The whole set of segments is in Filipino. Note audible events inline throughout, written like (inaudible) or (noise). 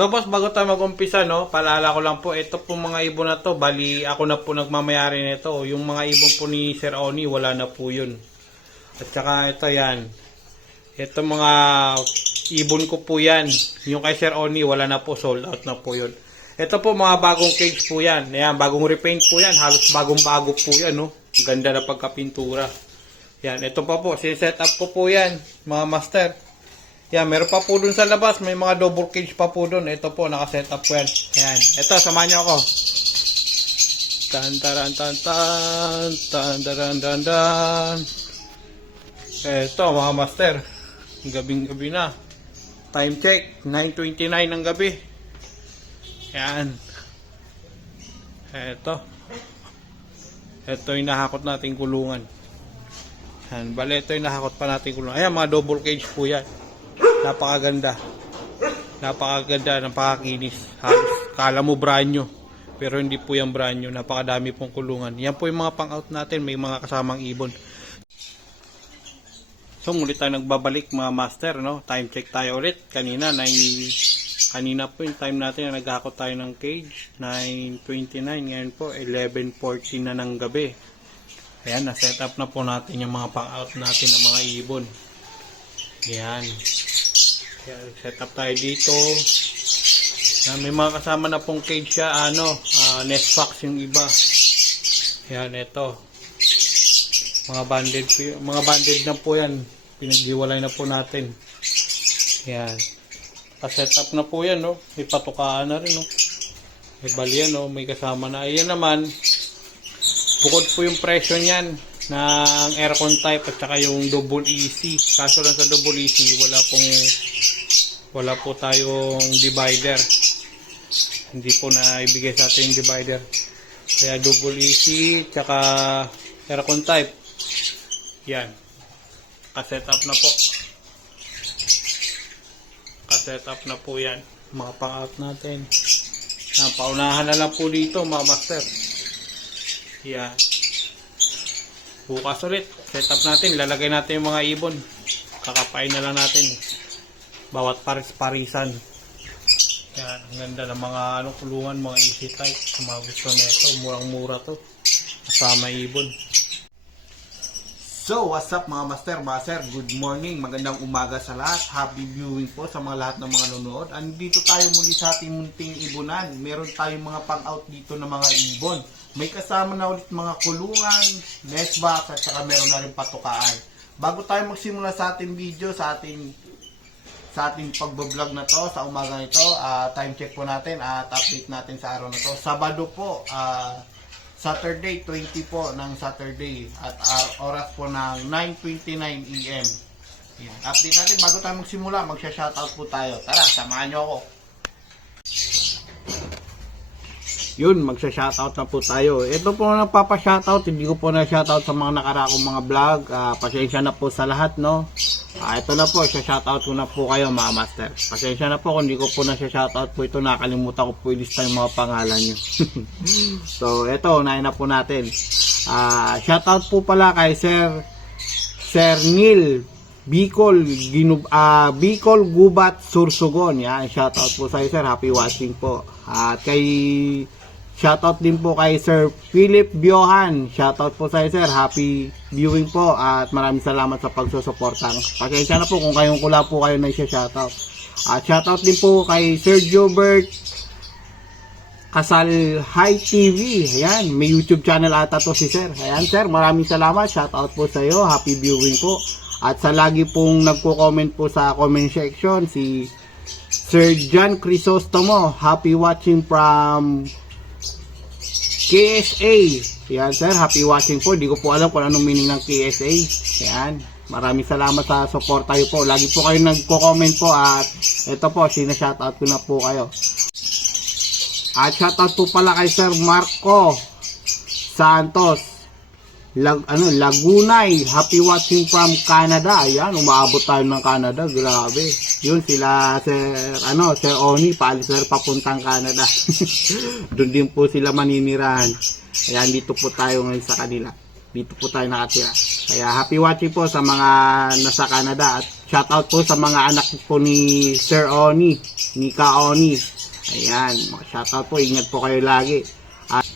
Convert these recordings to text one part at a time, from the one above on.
So boss, bago tayo mag-umpisa, no, paalala ko lang po, ito po mga ibon na to, bali ako na po nagmamayari nito. Yung mga ibon po ni Sir Oni, wala na po yun. At saka ito yan. Ito mga ibon ko po yan. Yung kay Sir Oni, wala na po, sold out na po yun. Ito po mga bagong cage po yan. Ayan, bagong repaint po yan. Halos bagong bago po yan, no. Ganda na pagkapintura. Yan, ito pa po, siset up ko po yan, mga master. Yan, meron pa po dun sa labas, may mga double cage pa po dun. Ito po, nakaset up po yan. Ito, samahan niyo ako. Tan taran tan tan tan taran tan tan. Ito, mga master. Gabing gabi na. Time check, 9.29 ng gabi. Yan. Ito. Ito yung nahakot nating kulungan. Yan, bale ito yung nahakot pa nating kulungan. Ayan, mga double cage po yan. Napakaganda. Napakaganda, napakakinis. Halos, kala mo brand new. Pero hindi po yung brand new. Napakadami pong kulungan. Yan po yung mga pang-out natin. May mga kasamang ibon. So, muli tayo nagbabalik mga master, no? Time check tayo ulit. Kanina, 9, kanina po yung time natin na naghakot tayo ng cage. 9.29. Ngayon po, 11.14 na ng gabi. Ayan, na-set up na po natin yung mga pang-out natin ng mga ibon. Ayan. Set up tayo dito. Ayan, may mga kasama na pong cage siya, ano, ah, nest box yung iba. Ayan, ito. Mga banded. Mga banded na po yan. Pinagdiwalay na po natin. Ayan. Pa-set up na po yan, no. May patukaan na rin, no. May bali yan, no. May kasama na. Ayan naman, bukod po yung presyo niyan ng aircon type at saka yung double EC. Kaso lang sa double EC, wala pong wala po tayong divider. Hindi po na ibigay sa atin yung divider. Kaya double EC tsaka aircon type. Yan. Ka-set up na po. Ka-set up na po yan. Mga pang-out natin. Ah, paunahan na lang po dito mga master. Yan. Bukas ulit. Set up natin. Lalagay natin yung mga ibon. Kakapain na lang natin. Bawat paris-parisan. Yan. Ang ganda ng mga ano, kulungan, mga easy type. Sa mga gusto nito. Murang-mura to. Kasama ibon. So, what's up mga master, master? Good morning, magandang umaga sa lahat. Happy viewing po sa mga lahat ng mga nanonood. Andito tayo muli sa ating munting ibonan. Meron tayong mga pang-out dito ng mga ibon. May kasama na ulit mga kulungan, nest box, at saka meron na rin patukaan. Bago tayo magsimula sa ating video, sa ating sa ating pagbablog na to sa umaga nito, ah, time check po natin at update natin sa araw na to. Sabado po, ah, Saturday 20 po ng Saturday at ar- oras po ng 9.29 AM. Yan. Update natin bago tayo magsimula, magsha-shoutout po tayo. Tara, samahan nyo ako. Yun, magsha-shoutout na po tayo. Ito po ang nagpapa-shoutout, hindi ko po na-shoutout sa mga nakarakong mga vlog. Ah, pasensya na po sa lahat, no? Ah, ito na po, shoutout ko na po kayo mga master. Pasensya na po kung hindi ko po na shoutout po ito, nakalimutan ko po ilista yung mga pangalan nyo. (laughs) so, ito, unahin na po natin. Ah, shoutout po pala kay Sir Sir Neil Bicol Ginub ah Bicol Gubat Sursugon. Yan, shoutout po sa Sir. Happy watching po. At kay Shoutout din po kay Sir Philip Biohan. Shoutout po sa Sir. Happy viewing po at maraming salamat sa pagsusuporta. Pasensya na po kung kayong kula po kayo na shoutout. At shoutout din po kay Sir Gilbert Kasal High TV. Ayan, may YouTube channel ata to si Sir. Ayan Sir, maraming salamat. Shoutout po sa iyo. Happy viewing po. At sa lagi pong nagko-comment po sa comment section si Sir John Crisostomo. Happy watching from KSA. Yan sir, happy watching po. Di ko po alam kung anong meaning ng KSA. Yan. Maraming salamat sa support tayo po. Lagi po kayo nagko-comment po at ito po, sina-shoutout ko na po kayo. At shoutout po pala kay Sir Marco Santos. Lag, ano, Lagunay. Happy watching from Canada. Ayan, umaabot tayo ng Canada. Grabe. Yun sila, Sir, ano, Sir Oni, rin papuntang Canada. (laughs) Doon din po sila maninirahan. Ayan, dito po tayo ngayon sa kanila. dito po tayo nakatira. Kaya happy watching po sa mga nasa Canada at shoutout po sa mga anak po ni Sir Oni, ni Ka Oni. Ayan, mga shoutout po, ingat po kayo lagi. At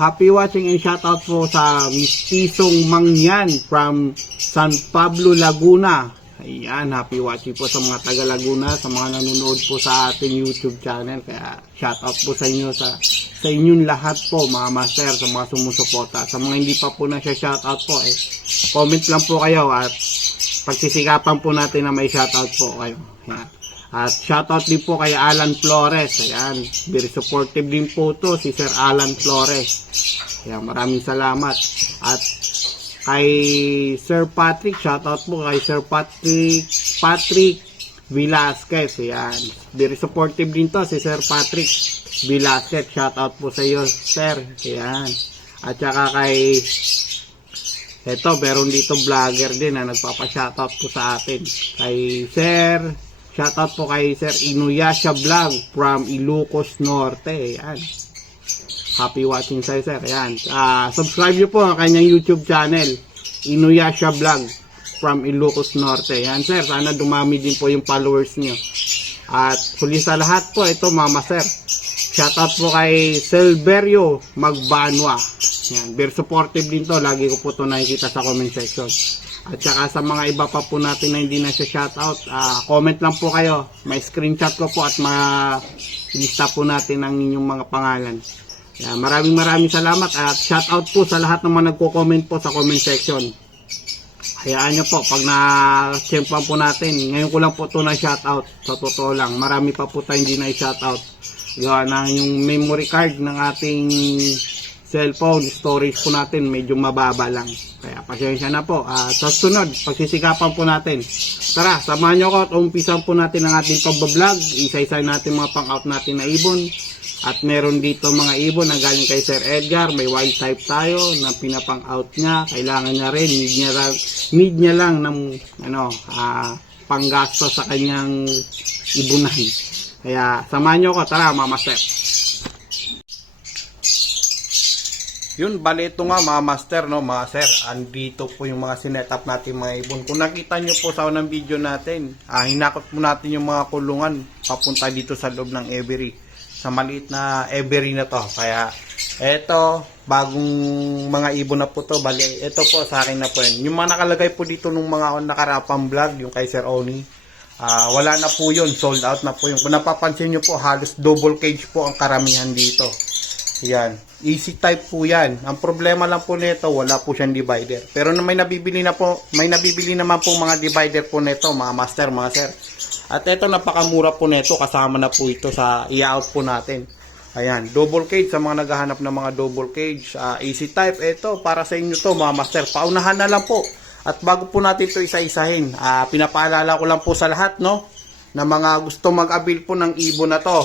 happy watching and shoutout po sa Mistisong Mangyan from San Pablo, Laguna. Ayan, happy watching po sa mga taga Laguna, sa mga nanonood po sa ating YouTube channel. Kaya shoutout po sa inyo sa sa inyong lahat po, mga master, sa mga sumusuporta. Sa mga hindi pa po na siya shoutout po, eh, comment lang po kayo at pagsisikapan po natin na may shoutout po kayo. Ayan. At shoutout din po kay Alan Flores. Ayan, very supportive din po to si Sir Alan Flores. Ayan, maraming salamat. At kay Sir Patrick, shoutout po kay Sir Patrick Patrick Velasquez. Ayan, very supportive din to si Sir Patrick Velasquez. Shoutout po sa iyo, Sir. Ayan. At saka kay Eto, meron dito vlogger din na nagpapa-shoutout po sa atin. Kay Sir, shoutout po kay Sir Inuyasha Vlog from Ilocos Norte. Ayan. Happy watching sa'yo, Sir. Ayan. Ah, subscribe nyo po ang kanyang YouTube channel. Inuyasha Vlog from Ilocos Norte. Ayan, Sir. Sana dumami din po yung followers nyo. At huli sa lahat po, ito Mama Sir. Shoutout po kay Silverio Magbanwa. Yan, very supportive din to. Lagi ko po to nakikita sa comment section. At saka sa mga iba pa po natin na hindi na siya shoutout, ah, comment lang po kayo. May screenshot ko po at ma-lista po natin ang inyong mga pangalan. Yan, maraming maraming salamat at shoutout po sa lahat ng mga nagko-comment po sa comment section. Hayaan nyo po, pag na-champion po natin, ngayon ko lang po ito na shoutout. Sa totoo lang, marami pa po tayo hindi na shoutout. Gawa na yung memory card ng ating cellphone, storage po natin, medyo mababa lang. Kaya pasensya na po. At sa sunod, pagsisikapan po natin. Tara, samahan nyo ako at umpisan po natin ang ating pagbablog. Isa-isa natin mga pang-out natin na ibon. At meron dito mga ibon na galing kay Sir Edgar. May wild type tayo na pinapang out niya. Kailangan niya rin. Need niya, ra- need niya lang ng ano, ah, panggasto sa kanyang ibunan. Kaya samahan nyo ako. Tara, Mama Step. Yun, bali ito nga mga master, no, mga sir. Andito po yung mga sinetup natin mga ibon. Kung nakita nyo po sa unang video natin, ah, hinakot po natin yung mga kulungan papunta dito sa loob ng Every. Sa maliit na Every na to. Kaya, eto, bagong mga ibon na po to. Bali, ito po sa akin na po yun. Yung mga nakalagay po dito nung mga nakarapang vlog, yung kay Sir Oni, ah, wala na po yun. Sold out na po yun. Kung napapansin nyo po, halos double cage po ang karamihan dito. Yan. Easy type po yan. Ang problema lang po nito, wala po siyang divider. Pero may nabibili na po, may nabibili naman po mga divider po nito, mga master, mga sir. At ito napakamura po nito, kasama na po ito sa i-out po natin. Ayan, double cage sa mga naghahanap ng mga double cage. Ah, easy type, ito para sa inyo to mga master. Paunahan na lang po. At bago po natin ito isa-isahin, ah, pinapaalala ko lang po sa lahat, no? Na mga gusto mag-avail po ng ibon na to.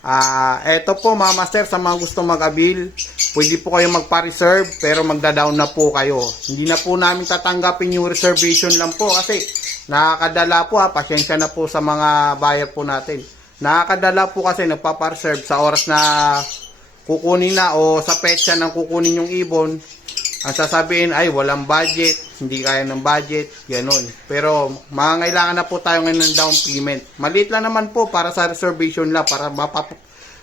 Ah, eto po mga master sa mga gusto mag-abil, pwede po kayo magpa-reserve pero magda-down na po kayo. Hindi na po namin tatanggapin yung reservation lang po kasi nakakadala po ha, pasensya na po sa mga buyer po natin. Nakakadala po kasi nagpapa-reserve sa oras na kukunin na o sa petsa ng kukunin yung ibon. Ang sasabihin ay walang budget, hindi kaya ng budget, gano'n. Pero mangangailangan na po tayo ngayon ng down payment. Maliit lang naman po para sa reservation lang, para mapap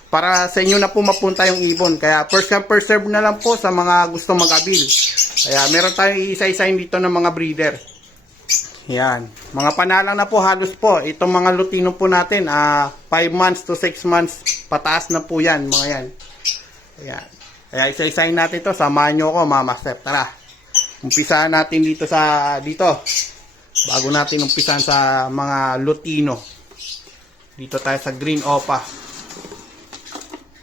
para sa inyo na po mapunta yung ibon. Kaya first come first serve na lang po sa mga gusto mag-abil. Kaya meron tayong isa-isahin dito ng mga breeder. Yan. Mga panalang na po halos po. Itong mga lutino po natin, ah 5 months to 6 months pataas na po yan, mga yan. Ayan. Kaya isa-isahin natin to. Samahan nyo ako, Mama Step. Tara. Umpisahan natin dito sa, dito. Bago natin umpisahan sa mga Lutino. Dito tayo sa Green Opa.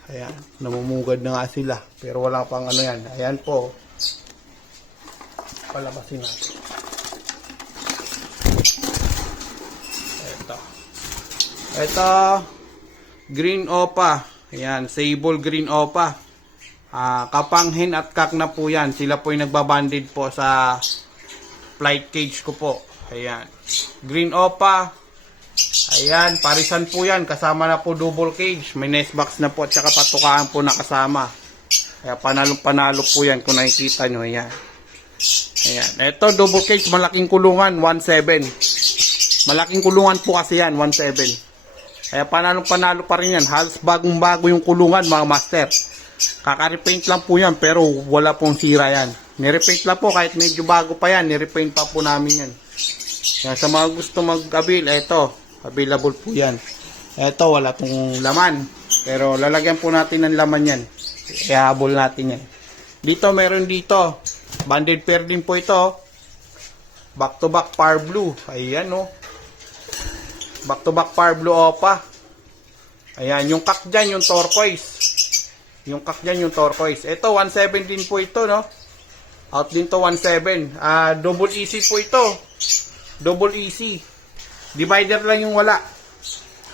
Ayan. Namumugad na nga sila. Pero wala pang ano yan. Ayan po. Palabasin natin. Ito. Green Opa. Ayan. Sable Green Opa. Ah, kapanghin at kak na po yan. Sila po yung nagbabanded po sa flight cage ko po. Ayan. Green Opa. Ayan, parisan po yan. Kasama na po double cage. May nest box na po at saka patukaan po nakasama. Kaya panalo panalo po yan kung nakikita nyo. Ayan. Ayan. Ito, double cage, malaking kulungan, 1.7. Malaking kulungan po kasi yan, 1.7. Kaya panalo panalo pa rin yan. Halos bagong bago yung kulungan mga master. Kaka-repaint lang po yan pero wala pong sira yan. Nirepaint lang po kahit medyo bago pa yan. Nirepaint pa po namin yan. Kaya sa mga gusto mag-avail, eto, available po yan. Eto, wala pong laman. Pero lalagyan po natin ng laman yan. Ihabol natin yan. Dito, meron dito. Banded pair din po ito. Back to back par blue. Ayan, oh. Back to back par blue opa. Ayan, yung kak dyan, yung turquoise. Yung kak dyan, yung turquoise. Ito, 1.7 din po ito, no? Out din to 1.7. Ah, double easy po ito. Double easy. Divider lang yung wala.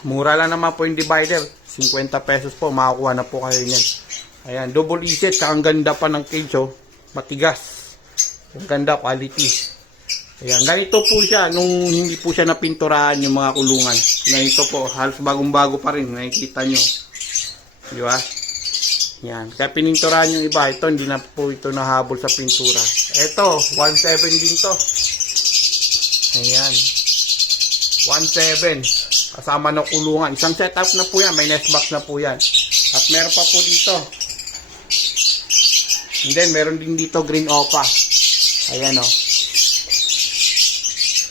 Mura lang naman po yung divider. 50 pesos po, makakuha na po kayo niyan. Ayan, double easy. Tsaka ang ganda pa ng cage, oh. Matigas. Ang ganda, quality. Ayan, ganito po siya nung hindi po siya napinturahan yung mga kulungan. Ganito po, halos bagong-bago pa rin, nakikita nyo. Di ba? Yan, kaya pininturahan yung iba. Ito, hindi na po ito nahabol sa pintura. Ito, 1.7 din to. Ayan. 1.7. Kasama ng kulungan. Isang setup na po yan. May nest box na po yan. At meron pa po dito. And then, meron din dito green opa. Ayan o.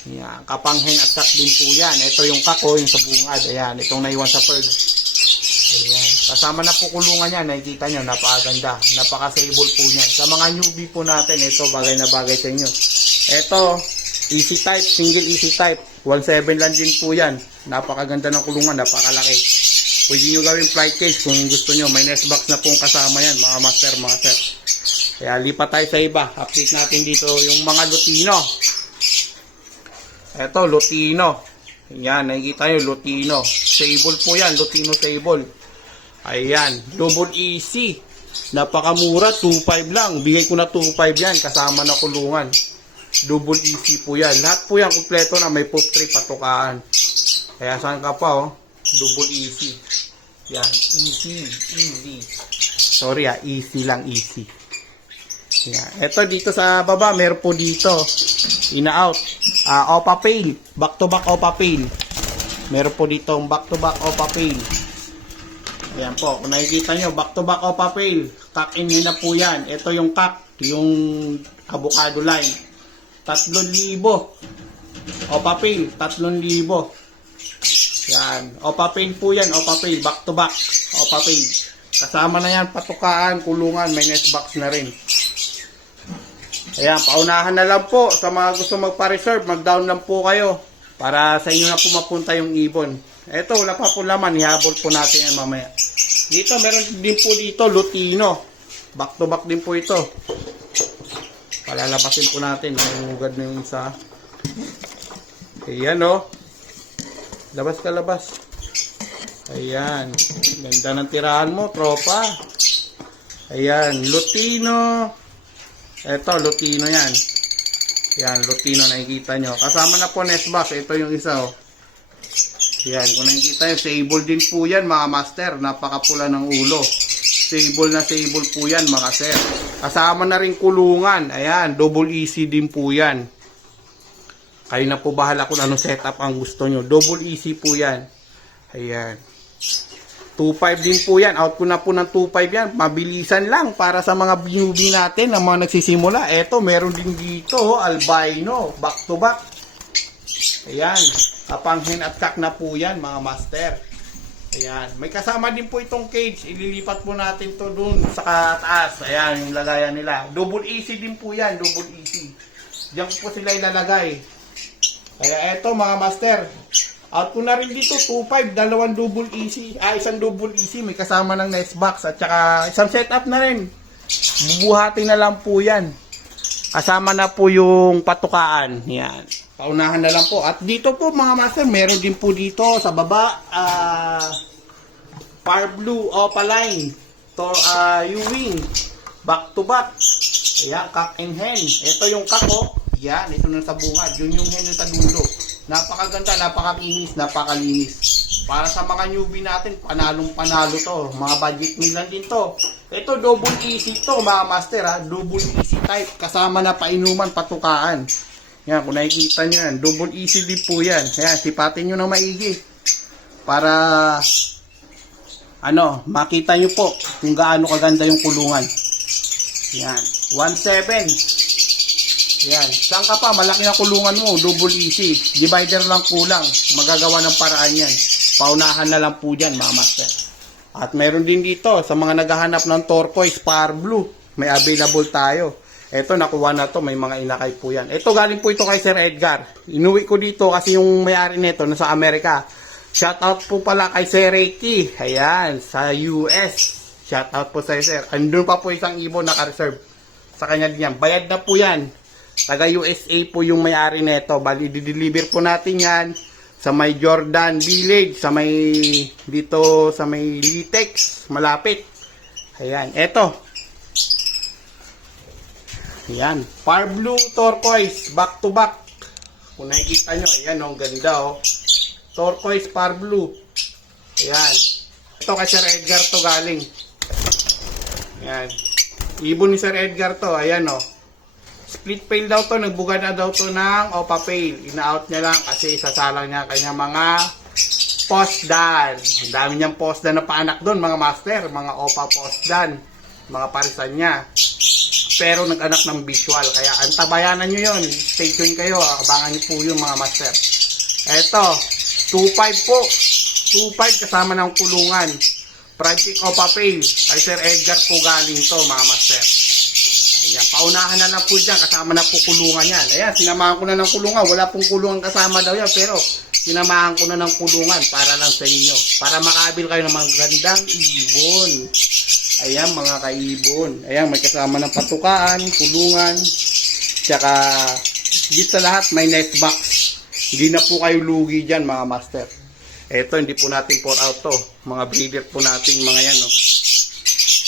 Yan. Kapanghen at kak din po yan. Ito yung kako, yung sa bungad. Ayan. Itong naiwan sa bird. Ayan. Kasama na po kulungan yan. Nakikita nyo, napakaganda. Napaka-stable po niyan. Sa mga newbie po natin, ito bagay na bagay sa inyo. Ito, easy type, single easy type. 1.7 lang din po yan. Napakaganda ng kulungan, napakalaki. Pwede nyo gawin flight case kung gusto nyo. May nest box na pong kasama yan, mga master, mga sir. Kaya lipat tayo sa iba. Update natin dito yung mga Lutino. Ito, Lutino. Yan, nakikita nyo, Lutino. Sable po yan, Lutino Sable. Ayan, double easy. Napakamura, 2.5 lang. Bigay ko na 2.5 yan, kasama na kulungan. Double easy po yan. Lahat po yan, kumpleto na, may pop tray patukaan. Kaya saan ka pa, oh? Double easy. Yan, easy, easy. Sorry ah, easy lang, easy. Yan. Ito dito sa baba, meron po dito. Ina-out. Ah, Opa Pail. Back to back Opa Pail. Meron po dito back to back Opa Pail. Ayan po, kung nakikita nyo, back to back Opa Pail. Kak in na po yan. Ito yung kak, yung avocado line. Tatlong libo. Opa Pail, tatlong libo. Yan. Opa Pail po yan, Opa Pail. Back to back. Opa Pail. Kasama na yan, patukaan, kulungan, may net box na rin. Ayan, paunahan na lang po sa mga gusto magpa-reserve, mag-down lang po kayo para sa inyo na po mapunta yung ibon. Eto, wala pa po laman, ihabol po natin yan mamaya. Dito, meron din po dito, Lutino. Back to back din po ito. Palalapasin po natin, nangunugad na yung isa. Ayan o. Labas ka, labas. Ayan. Ganda ng tirahan mo, tropa. Ayan, Lutino. Ito, Lutino yan. Yan, Lutino nakikita nyo. Kasama na po Nesbox. Ito yung isa, oh. Yan, kung nakikita nyo, sable din po yan, mga master. Napakapula ng ulo. Sable na sable po yan, mga sir. Kasama na rin kulungan. Ayan, double easy din po yan. Kayo na po bahala kung ano setup ang gusto nyo. Double easy po yan. Ayan. 2.5 din po yan. Out ko na po ng 2.5 yan. Mabilisan lang para sa mga binubi natin, ang mga nagsisimula. Eto, meron din dito, oh, albino. Back to back. Ayan. Kapanghin at kak na po yan, mga master. Ayan. May kasama din po itong cage. Ililipat po natin to dun sa taas. Ayan, yung lagayan nila. Double easy din po yan. Double easy. Diyan po sila ilalagay. Kaya eto, mga master. Out ko na rin dito, 2.5, dalawang double easy. Ah, isang double easy, may kasama ng nest box. At saka, isang setup na rin. Bubuhatin na lang po yan. Kasama na po yung patukaan. Yan. Paunahan na lang po. At dito po mga master, meron din po dito sa baba, ah, Far Blue Opaline. To, ah, U-Wing. Back to back. Ayan, cock and hen. Ito yung cock, oh. Yan, ito na sa bungad. Yun yung hen sa dulo. Napakaganda, napakakinis, napakalinis. Para sa mga newbie natin, panalong panalo to. Mga budget lang din to. Ito, double easy to, mga master ha. Double easy type. Kasama na painuman, patukaan. Yan, kung nakikita nyo yan. Double easy din po yan. Yan, sipatin nyo na maigi. Para, ano, makita nyo po kung gaano kaganda yung kulungan. Yan, 1.7. Yan. Saan ka pa? Malaki na kulungan mo. Double easy. Divider lang kulang. Magagawa ng paraan yan. Paunahan na lang po dyan, mga master. At meron din dito, sa mga naghahanap ng turquoise, par blue, may available tayo. Ito, nakuha na to. May mga inakay po yan. Ito, galing po ito kay Sir Edgar. Inuwi ko dito kasi yung may-ari nito nasa Amerika. Shoutout po pala kay Sir Ricky. Ayan, sa US. Shoutout po sa Sir. Andun pa po isang ibon naka-reserve sa kanya din yan. Bayad na po yan. Taga USA po yung may-ari nito. Bali, di-deliver po natin yan sa may Jordan Village, sa may dito sa may Litex, malapit. Ayan, eto. Ayan, Far Blue Turquoise, back to back. Kung nakikita nyo, ayan, oh, ang ganda oh. Turquoise, Far Blue. Ayan. Ito kay Sir Edgar to galing. Ayan. Ibon ni Sir Edgar to, ayan oh. Split pail daw to, nagbuga na daw to ng opa pail. Ina-out niya lang kasi isasalang niya ang kanyang mga postdan. Ang dami niyang postdan na paanak doon, mga master, mga opa postdan, mga parisan niya. Pero nag-anak ng visual, kaya antabayanan niyo yon. Stay tuned kayo, abangan niyo po yun mga master. Eto, 2.5 po. 2.5 kasama ng kulungan. Project Opa Pail. Kay Sir Edgar po galing to, mga master. Ayan, paunahan na lang po dyan, kasama na po kulungan yan. Ayan, sinamahan ko na ng kulungan. Wala pong kulungan kasama daw yan, pero sinamahan ko na ng kulungan para lang sa inyo. Para makabil kayo ng magandang ibon. Ayan, mga kaibon. Ayan, may kasama ng patukaan, kulungan, tsaka higit sa lahat, may net box. Hindi na po kayo lugi dyan, mga master. Eto, hindi po natin pour out to. Mga breeder po natin, mga yan, no.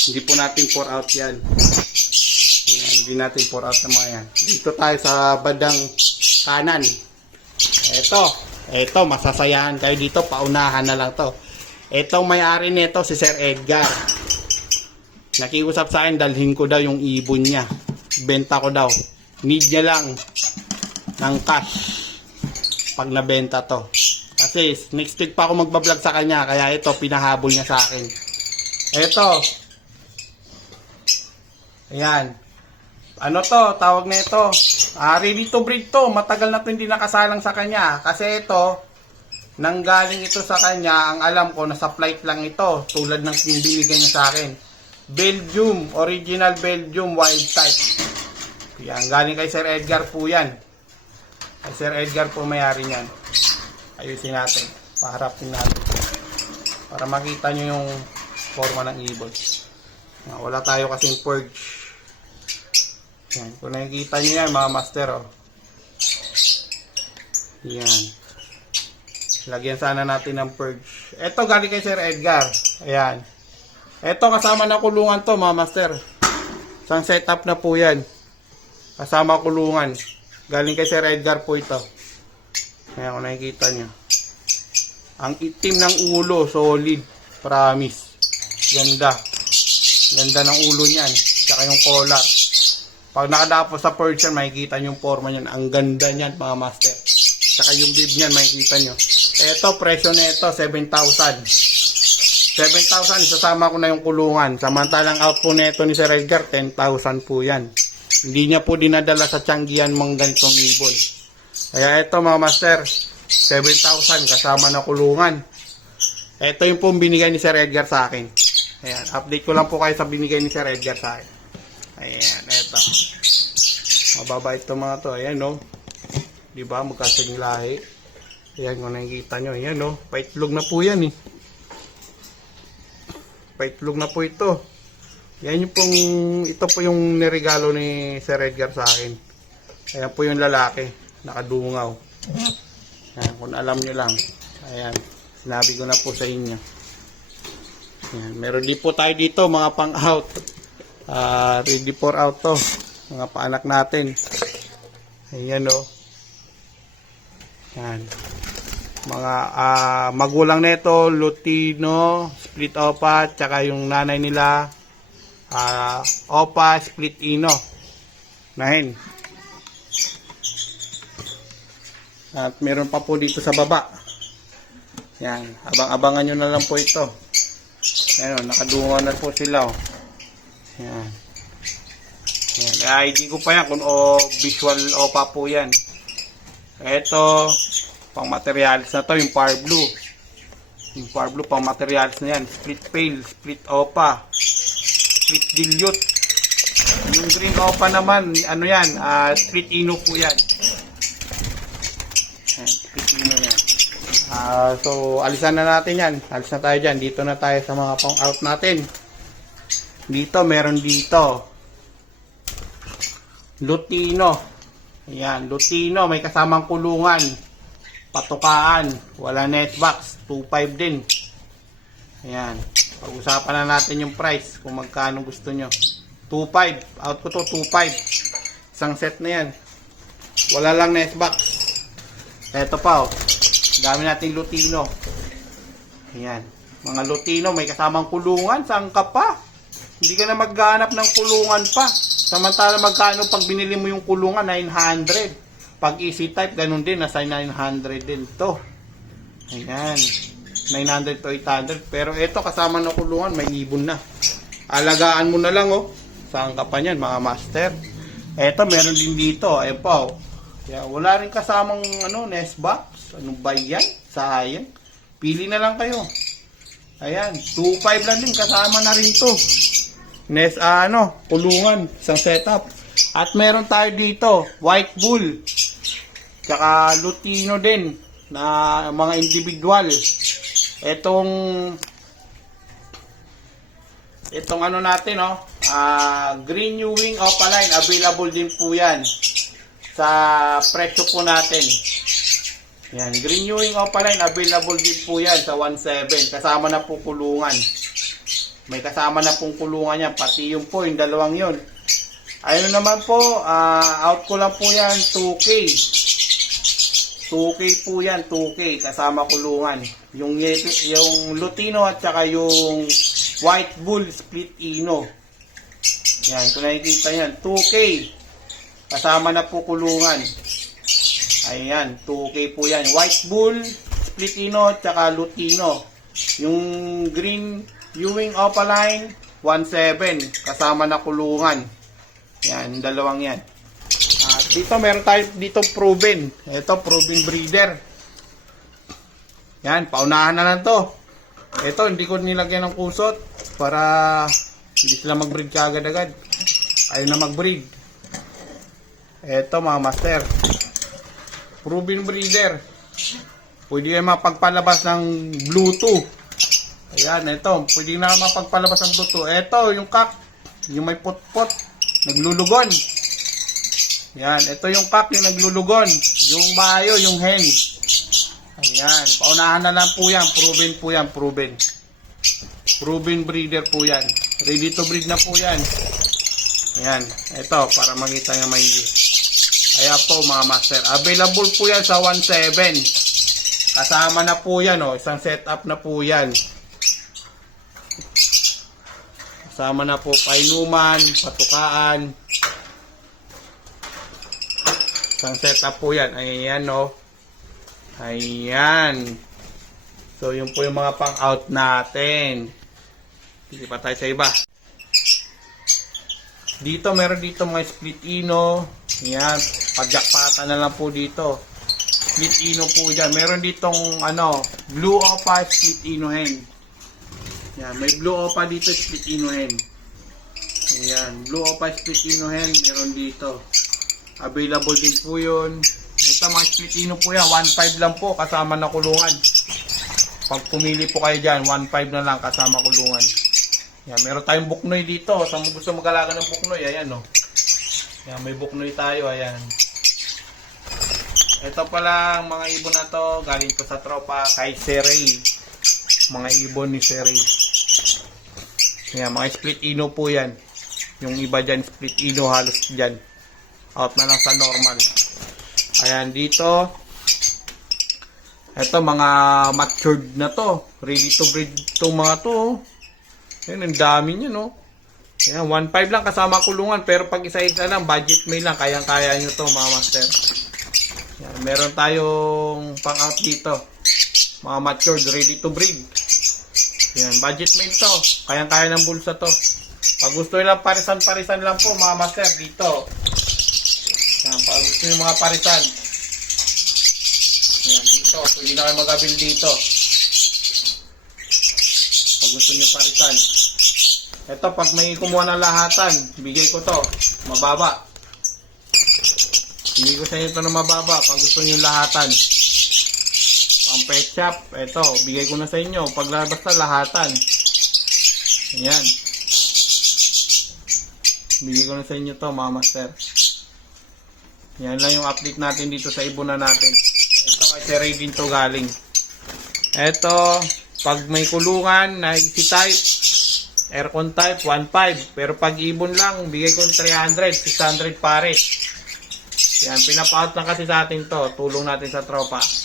Hindi po natin pour out yan. Hindi natin pour out ng mga yan. Dito tayo sa bandang kanan. Eto, eto, masasayahan kayo dito. Paunahan na lang to. Etong may-ari nito, si Sir Edgar. Nakiusap sa akin, dalhin ko daw yung ibon niya. Benta ko daw. Need niya lang ng cash pag nabenta to. Kasi next week pa ako magbablog sa kanya, kaya ito, pinahabol niya sa akin. Eto. Ayan. Ano to? Tawag na ito. Ah, ready to breed to. Matagal na to hindi nakasalang sa kanya. Kasi ito, nanggaling ito sa kanya, ang alam ko, nasa flight lang ito. Tulad ng binigay niya sa akin. Belgium, original Belgium wild type. Yan, galing kay Sir Edgar po yan. Kay Sir Edgar po mayari niyan. Ayusin natin. Paharapin natin. Para makita nyo yung forma ng ibon. Yan, Wala tayo kasing purge. Yan. Kung nakikita nyo yan, mga master, oh. Yan. Lagyan sana natin ng purge. Ito galing kay Sir Edgar. Ayan. Ito kasama na kulungan to, mga master. Isang setup na po yan. Kasama kulungan. Galing kay Sir Edgar po ito. Ayan, kung nakikita nyo. Ang itim ng ulo, solid. Promise. Ganda. Ganda ng ulo niyan. Tsaka yung collar. Pag nakadapos sa Persian, makikita nyo yung forma niyan. Ang ganda niyan, mga master. Tsaka yung bib niyan, makikita nyo. Ito, presyo na ito, 7,000. 7,000, isasama ko na yung kulungan. Samantalang out po nito ni Sir Edgar, 10,000 po yan. Hindi niya po dinadala sa Tianggian mga ganitong ibon. Kaya ito mga master, 7,000 kasama na kulungan. Ito yung po binigay ni Sir Edgar sa akin. Ayan, update ko lang po kayo sa binigay ni Sir Edgar sa akin. Ayan, ito. Mababa ito mga to. Ayan, no. Di ba, magkasing lahi. Ayan, kung nakikita nyo. Ayan, no. Paitlog na po yan, eh. Paitlog na po ito. Yan yung pong, ito po yung niregalo ni Sir Edgar sa akin. Ayan po yung lalaki. Nakadungaw. Ayan, kung alam nyo lang. Ayan, sinabi ko na po sa inyo. Ayan, meron din po tayo dito, mga pang-out. Ah, ready for out to. Mga paanak natin. Ayan o. Ayan. Mga ah, magulang nito, Lutino, split opa, tsaka yung nanay nila, ah, opa, split ino. Nahin. At meron pa po dito sa baba. Yan, abang-abangan nyo na lang po ito. Ayan, nakadungo na po sila. Oh. Yan. Yan, ID ko pa yan kung o visual opa po yan. Ito, pang materials na to, yung power blue. Yung power blue, pang materials na yan. Split pail, split opa, split dilute. Yung green opa naman, ano yan, ah, split ino po yan. Yan, split ino yan. Ah, so, alisan na natin yan. Alis na tayo dyan. Dito na tayo sa mga pang out natin. Dito, meron dito. Lutino. Ayan, Lutino. May kasamang kulungan. Patukaan. Wala net box. 2.5 din. Ayan. Pag-usapan na natin yung price. Kung magkano gusto nyo. 2.5. Out ko to, 2.5. Isang set na yan. Wala lang net box. Eto pa, oh. Dami nating Lutino. Ayan. Mga Lutino, may kasamang kulungan. Saan ka pa? Hindi ka na maghanap ng kulungan pa. Samantala magkano pag binili mo yung kulungan, 900. Pag easy type, ganun din. Nasa 900 din to. Ayan. 900 to 800. Pero ito, kasama na kulungan, may ibon na. Alagaan mo na lang, oh. Saan ka pa niyan, mga master? Ito, meron din dito. Ayan pa, oh. Kaya wala rin kasamang ano, nest box. Ano ba yan? Sayang. Pili na lang kayo. Ayan, 2.5 lang din. Kasama na rin to. Nest, ah, ano, kulungan. Isang setup. At meron tayo dito, white bull. Tsaka lutino din na mga individual. Etong itong ano natin, oh, ah, green new wing opaline, available din po yan sa presyo po natin. Yan, green new wing opaline, available din po yan sa 1.7. Kasama na po kulungan. May kasama na pong kulungan yan, pati yung po, yung dalawang yun. Ayun naman po, ah, out ko lang po yan, 2K. 2K po yan, 2K, kasama kulungan. Yung, yung Lutino at saka yung White Bull Split Ino. Yan, kung nakikita yan, 2K. Kasama na po kulungan. Ayan, 2K po yan. White Bull, Split Ino, at saka Lutino. Yung Green Ewing Opaline, 1.7. Kasama na kulungan. Yan, yung dalawang yan. At dito meron tayo dito proven. Ito proven breeder. Yan, paunahan na lang to. Ito, hindi ko nilagyan ng kusot para hindi sila mag-breed kaagad-agad. Ayaw na mag-breed. Ito mga master. Proven breeder. Pwede yan mapagpalabas ng Bluetooth. Ayan, ito. Pwede na mapagpalabas ng Bluetooth. Ito, yung kak. Yung may put-put. Naglulugon. Yan, ito yung kak yung naglulugon. Yung bayo, yung hen. Ayan, paunahan na lang po yan. Proven po yan, proven. Proven breeder po yan. Ready to breed na po yan. Ayan, ito, para makita nga may... Kaya po mga master, available po yan sa 1.7. Kasama na po yan, oh. isang setup na po yan. Kasama na po painuman, patukaan, Isang setup po yan. Ayan, no. Ayan. So, yun po yung mga pang-out natin. Hindi pa tayo sa iba. Dito, meron dito mga split ino. Ayan. Pagjakpata na lang po dito. Split ino po dyan. Meron ditong, ano, blue opa split ino hen. Ayan. May blue opa dito split ino hen. Ayan. Blue opa split ino hen. Meron dito. Available din po yun. Ito mga Filipino po yan. 1.5 lang po kasama na kulungan. Pag pumili po kayo dyan, 1.5 na lang kasama kulungan. Yan, meron tayong buknoy dito. Sa mga gusto mag-alaga ng buknoy, ayan o. Yan, may buknoy tayo, ayan. Ito pala mga ibon na to, galing ko sa tropa kay Seray. Mga ibon ni Seray. Yan, mga split ino po yan. Yung iba dyan, split ino halos dyan out na lang sa normal. Ayan, dito. Ito, mga matured na to. Ready to breed itong mga to. oh. Ayun, ang dami nyo, no? Ayan, 1.5 lang kasama kulungan. Pero pag isa-isa lang, budget may lang. Kayang-kaya nyo to, mga master. Ayan, meron tayong pang-out dito. Mga matured, ready to breed. Ayan, budget made to. Kayang-kaya ng bulsa to. Pag gusto nyo lang parisan-parisan lang po, mga master, dito. Ayan, pag gusto nyo mga parisan. Ayan, dito. Pwede na kayo mag-avail dito. Pag gusto nyo parisan. Ito, pag may kumuha ng lahatan, bigay ko to. Mababa. Bigay ko sa inyo ito na mababa pag gusto nyo lahatan. Pang pet shop, ito, bigay ko na sa inyo. Paglabas na lahatan. Ayan. Bigay ko na sa inyo to, mga master. Yan lang yung update natin dito sa ibuna natin. Ito kay Sir Ray galing. Ito, pag may kulungan na type, aircon type, 1.5. Pero pag ibon lang, bigay ko ng 300, 600 pare. Yan, pinapaut lang kasi sa atin to. Tulong natin sa tropa.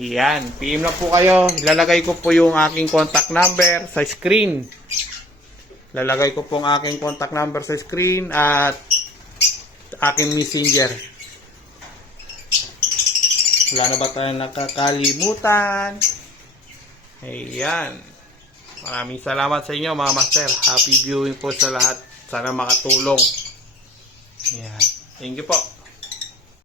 Yan, PM na po kayo. Ilalagay ko po yung aking contact number sa screen. Lalagay ko po ang aking contact number sa screen at aking messenger. Wala na ba tayong nakakalimutan? Ayan. Maraming salamat sa inyo mga master. Happy viewing po sa lahat. Sana makatulong. Ayan. Thank you po.